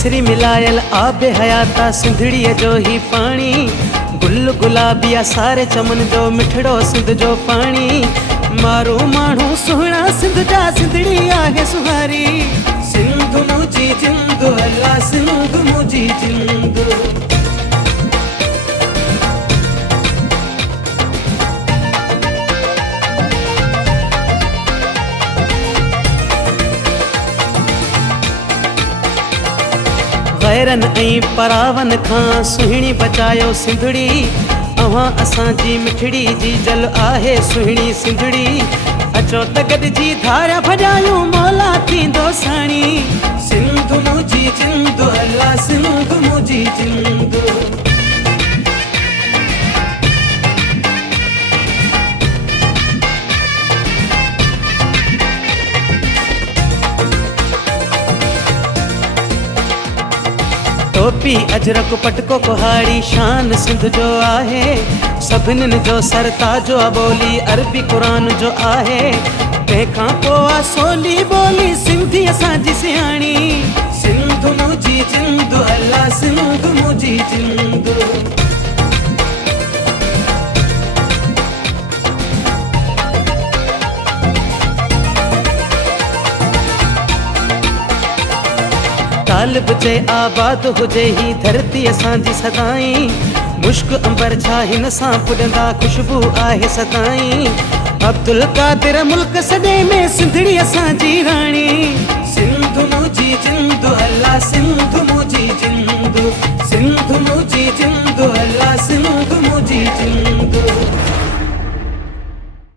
मिसरी मिलायल आबे हयाता सिंधड़ीअ जो ही पानी। गुल गुलाबिया सारे चमन जो मिठड़ो सिंध जो पानी। मारो माण्हू सुहिणा सिंध जा सिंधड़ी आहे सुहारी। सिंध मुंहिंजी जिंद अल्लाह सिंध मुंहिंजी जिंद। गैरन ऐं परावन खां सुहिणी बचायो सिंधड़ी। अवां असांजी मिठड़ी जी जल आहे सुहिणी सिंधड़ी। अचो त गॾिजी धारा भॼायूं मौला थींदो साणी। सिंध मुंहिंजी जिंद अल्लाह सिंध मुंहिंजी जिंद। टोपी अजरक पटको कुहाड़ी शान सिंध जो आहे। सभिनीनि जो सरताजो बोली अरबी क़ुरान जो आहे। तंहिंखां पोइ सोली बोली सिंधी असांजी सियाणी। सिंध मुंहिंजी जिंद अल्लाह सिंध मुंहिंजी जिंद। तालिब जे आबाद हुजे ही धरती असांजी सदाई। मुश्क अंबर छा हिन सां पुॼंदा खुशबू आहे सदाई। अब्दुल कादिर मुल्क सॼे में सिंधड़ी असांजी राणी। सिंध मुंहिंजी जिंद अल्लाह सिंध मुंहिंजी जिंद। सिंध मुंहिंजी जिंद अल्लाह सिंध